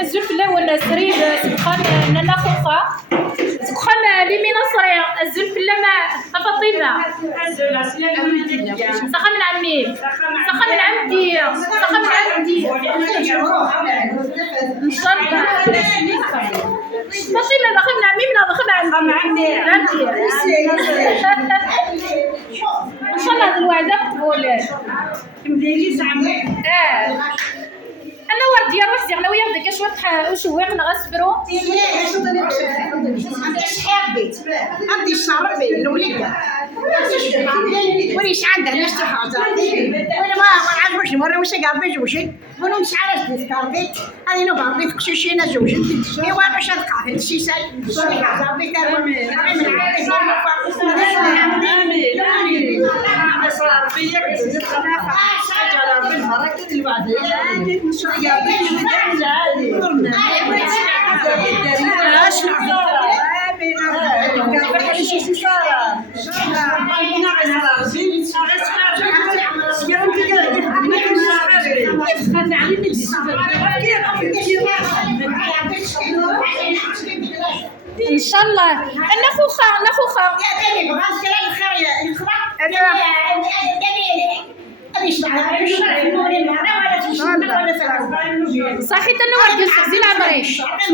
الزلف ولا سريد سبخان لالا خوخا سبخان ليمين صريع الزلف ما فاطمه سخا من عمي سخا من عمتي سخا من عمتي ان شاء الله ماشي من داخل من عمي من داخل عمي ان شاء الله هذا الوعده مقبول مديريس عمي انا ورد يا روح زعما ويا بدك شويه وشويق نغسبرو عندي صحابي عندي صاحبي الوليده وليش عندها نفس الحاجه وانا ما عجبوش مره وش قال بجوشي وانا مش عارف كاربيت هذه نوبه بيت كشيشينا زوج اي وانا شاد قاعد الشي ساي شي حاجه بيت ان شاء الله انا خوخه يا دني بغاز كلام الخير يخرع صحيت انا ورد الزين عمري ان شاء الله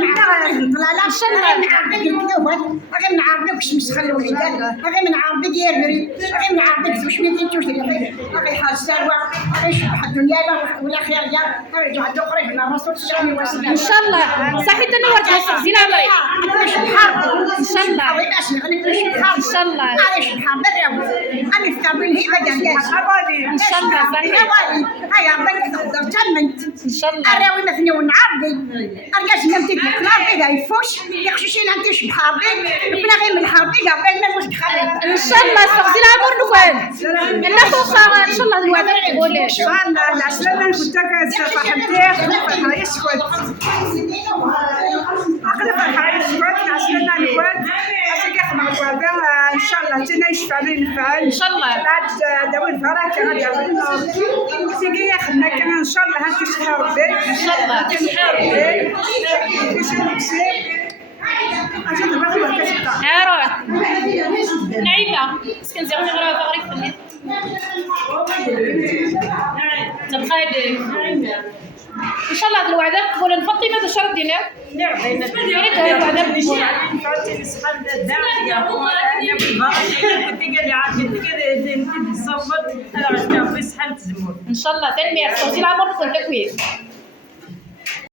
غير نعرفك واش مسخر الوليدات غير نعرفك يربري غير نعرفك واش من تشوف غير حاجه سالوه غير شبح الدنيا ولا خير يا رجع دقري من الرسول الشامي وسلم ان شاء الله صحيت انا ورد الزين عمري ان شاء الله ان شاء الله عايش بحال برا انا في قبل هي بدان ان شاء الله صحيح هيا بدك تقدر تمنت ان شاء الله اراوي مثني ونعرضي ارجعش نمتك الكلاب كذا يفوش يخشوشين انت شبحابي بلا غير من حابي قبل ما نموت خالد ان شاء الله استغفر العمر نقول انا خوخه ان شاء الله الوعد نقول ان شاء الله العسلامه كنت كنصبح نتاخ يسكت اقلب الحاجه سكت العسلامه نقول كيخدم الوعده ان شاء الله تنا يشفع لي الفعل ان شاء الله عاد داوي البركه غادي يعملنا تيجي ياخدنا كان ان شاء الله هاك يشفع ربي ان شاء الله يشفع ربي روح نعيمه مسكين زعما غير غير خليت تبخير ان شاء الله هذا الوعده مقبول نفطي ماذا شرط ديالنا نعم هذا الوعده مقبول فاتي صحاب الداعيه يا بالبركه كنت قال لي عاد كنت بالصبر انا غادي في صحاب الزمور ان شاء الله تنمير توزيع العمر كل تكوين